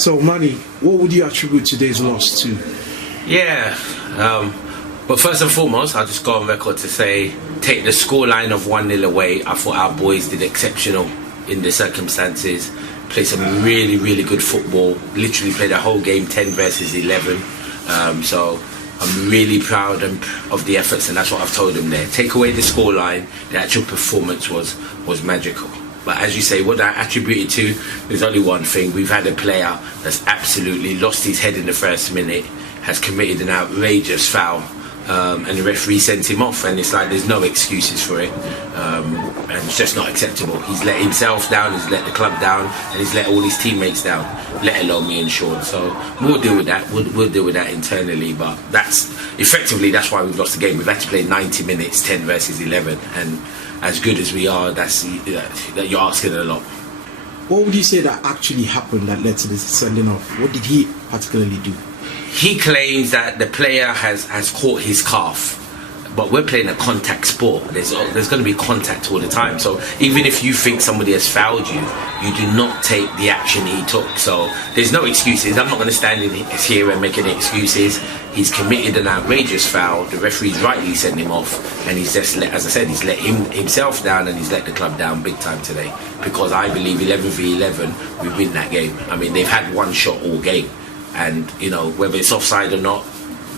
So, Mani, what would you attribute today's loss to? Yeah, but first and foremost, I'll just go on record to say, take the scoreline of 1-0 away. I thought our boys did exceptional in the circumstances. Played some really, really good football. Literally played a whole game 10 versus 11. So I'm really proud of the efforts, and that's what I've told them there. Take away the scoreline, the actual performance was magical. But as you say, what I attribute it to, there's only one thing. We've had a player that's absolutely lost his head in the first minute, has committed an outrageous foul, and the referee sent him off, and it's like there's no excuses for it, and it's just not acceptable. He's let himself down, he's let the club down, and he's let all his teammates down, let alone me and Sean. So we'll deal with that. We'll deal with that internally, but that's why we've lost the game. We've had to play 90 minutes, 10 versus 11, and as good as we are, that you're asking a lot. What would you say that actually happened that led to this sending off? What did he particularly do? He claims that the player has caught his calf, but we're playing a contact sport. There's going to be contact all the time. So even if you think somebody has fouled you, you do not take the action he took. So there's no excuses. I'm not going to stand here and make any excuses. He's committed an outrageous foul. The referee's rightly sent him off, and he's just let, as I said, he's let himself down, and he's let the club down big time today. Because I believe 11 v 11, we win that game. I mean, they've had one shot all game. And, you know, whether it's offside or not,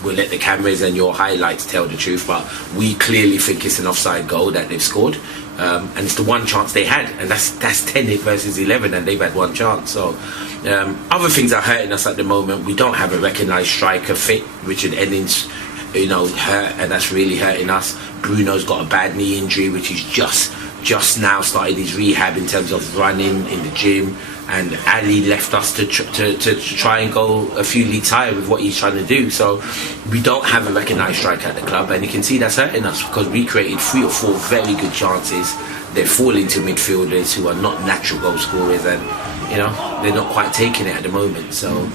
we'll let the cameras and your highlights tell the truth, but we clearly think it's an offside goal that they've scored, and it's the one chance they had, and that's 10 versus 11, and they've had one chance. So other things are hurting us at the moment. We don't have a recognised striker fit. Richard Ennings, you know, hurt, and that's really hurting us. Bruno's got a bad knee injury, which he's just now started his rehab in terms of running in the gym, and Ali left us to try and go a few leagues higher with what he's trying to do. So we don't have a recognised striker at the club, and you can see that's hurting us because we created 3 or 4 very good chances. They're falling to midfielders who are not natural goal scorers, and you know, they're not quite taking it at the moment. So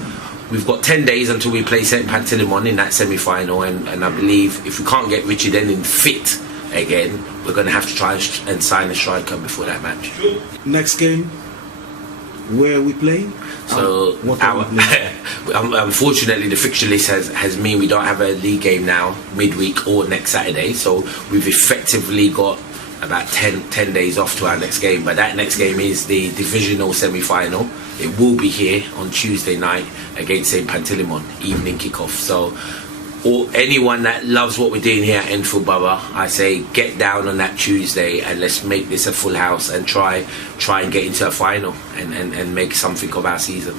we've got 10 days until we play St Pantilimon in that semi-final, and I believe if we can't get Richard Ennings fit again, we're going to have to try and sign a striker before that match. Next game, where are we playing? So unfortunately the fixture list has mean we don't have a league game now midweek or next Saturday, so we've effectively got about 10 days off to our next game. But that next game is the divisional semi-final. It will be here on Tuesday night against St Pantilimon, evening kickoff. So or anyone that loves what we're doing here at Enfield Borough, I say get down on that Tuesday and let's make this a full house and try and get into a final and make something of our season.